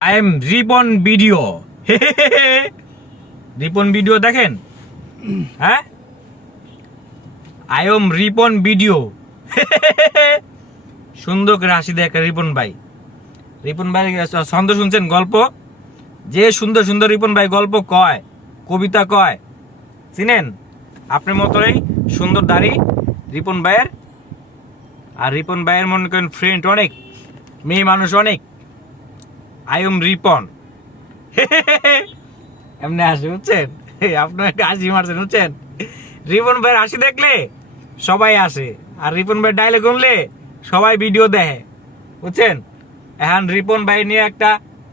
I am Ripon video. Ripon video দেখেন, হ্যাঁ, I am Ripon video. সুন্দর করে হাসি দেয় রিপন ভাই। রিপন ভাই ছন্দ শুনছেন, গল্প যে সুন্দর সুন্দর রিপন ভাই গল্প কয়, কবিতা কয়, চিনেন? আপনার মতোই সুন্দর দাড়ি রিপন ভাইয়ের। আর রিপন ভাইয়ের মনে করেন ফ্রেন্ড অনেক, মেয়ে মানুষ অনেক। I am Ripon. এমনি হাসি, বুঝছেন? আপনার একটা হাসি মারছেন, বুঝছেন? রিপন ভাইয়ের হাসি দেখলে সবাই আসে, আর রিপন ভাই ডায়লগ শুনলে সবাই ভিডিও দেখে, বুঝছেন? এখন রিপন ভাই নিয়ে একটা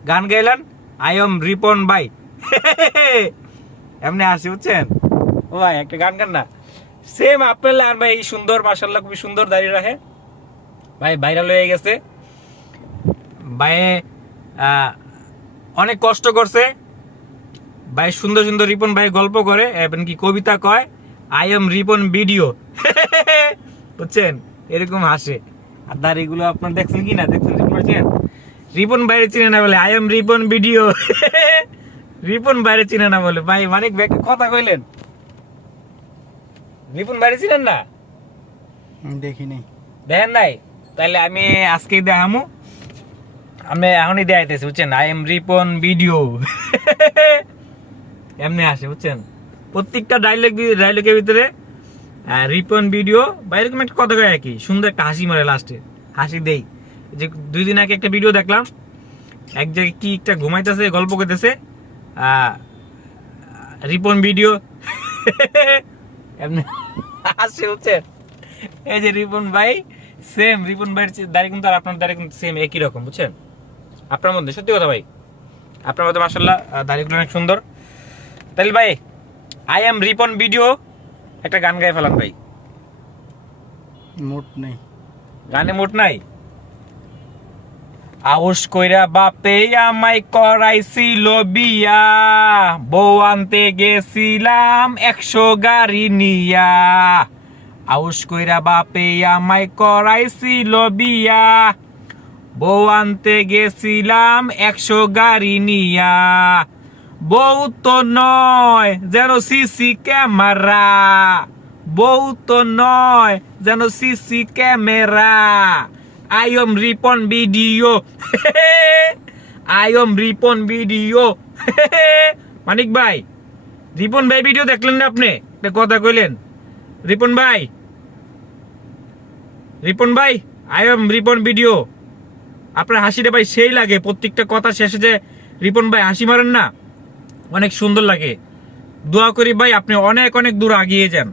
গান গাইলেন, আই এম রিপন ভাই। এমনি হাসি, বুঝছেন? ও ভাই একটা গান গান না, সেম আপনার আর ভাই সুন্দর, মাশাআল্লাহ খুবই সুন্দর দাঁড়িয়ে রাখে ভাই, ভাইরাল হয়ে গেছে ভাই। অনেক কষ্ট করছে ভাই, সুন্দর সুন্দর রিপন ভাই গল্প করে, এমনকি কবিতা কয়। I am Ripon video. বুঝছেন? এরকম হাসে। আর দাড়িগুলো আপনার দেখছেন কি না, দেখছেন? রিপন বাইরে চিনে না বলে I am Ripon video. Ripon বাইরে চিনে না বলে ভাই, মানিক ভাই কথা কইলেন, রিপন বাইরে চিনেন না? দেখিনি, দেখেন নাই? তাহলে আমি আজকে দেখামু, আমি এখনই দেখাইতেছি, বুঝছেন? I am Ripon video. এমনি আসে, বুঝছেন? প্রত্যেকটা ডায়লগের ভিতরে রিপন ভিডিও বা এরকম একটা কথা কয়, কি সুন্দর একটা হাসি মারে লাস্টে, হাসি দেই। যে 2 দিন আগে একটা ভিডিও দেখলাম, এক জায়গায় কি একটা ঘুমাইতেছে, গল্প করতেছে, রিপন ভিডিও। এমনি হাসি, বুঝছেন? এই যে রিপন ভাই, সেম রিপন ভাইয়ের দাড়ি কিন্তু আর আপনার দাড়ি কিন্তু সেম একই রকম, বুঝছেন? আপনার মধ্যে সত্যি কথা ভাই, আপনার মধ্যে মাশাআল্লাহ দাড়িগুলো অনেক সুন্দর। তাহলে ভাই আই এম রিপন ভিডিও একটা গান গায়ে ফেলান ভাই। মোট নেই, গানে মোট নাই। আউস কইরা বাপে আমায় করাইছিল বিয়া, বউ আনতে গেছিলাম 100 গাড়ি নিয়া। আউস কইরা বাপে আমায় করাইছিল বিয়া, বউ আনতে গেছিলাম 100 গাড়ি নিয়া। বউ তো নয় যেন সিসি ক্যামেরা, বউ তো নয় যেন CC camera. I am Ripon video. I am Ripon video. Manik ভাই, রিপন ভাই ভিডিও দেখলেন না আপনি? কথা কইলেন রিপন ভাই, রিপন ভাই আই এম রিপন ভিডিও। আপনার হাসিটা ভাই সেই লাগে, প্রত্যেকটা কথা শেষে যে রিপন ভাই হাসি মারেন না, অনেক সুন্দর লাগে। দোয়া করি ভাই আপনি অনেক অনেক দূর এগিয়ে যান,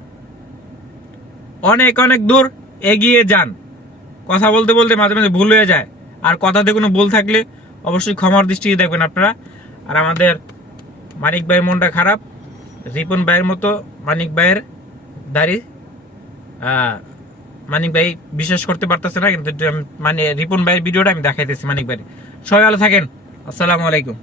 অনেক অনেক দূর এগিয়ে যান। কথা বলতে বলতে মাঝে মাঝে ভুল হয়ে যায়, আর কথাতে কোনো ভুল থাকলে অবশ্যই ক্ষমার দৃষ্টিতে দেখবেন আপনারা। আর আমাদের মানিক ভাইয়ের মনটা খারাপ, রিপন ভাইয়ের মতো মানিক ভাইয়ের দাড়ি মানিক ভাই বিশ্বাস করতে পারতেছে না, কিন্তু মানে রিপন ভাইয়ের ভিডিওটা আমি দেখাইতেছি মানিক ভাই। সবাই ভালো থাকেন, আসসালামু আলাইকুম।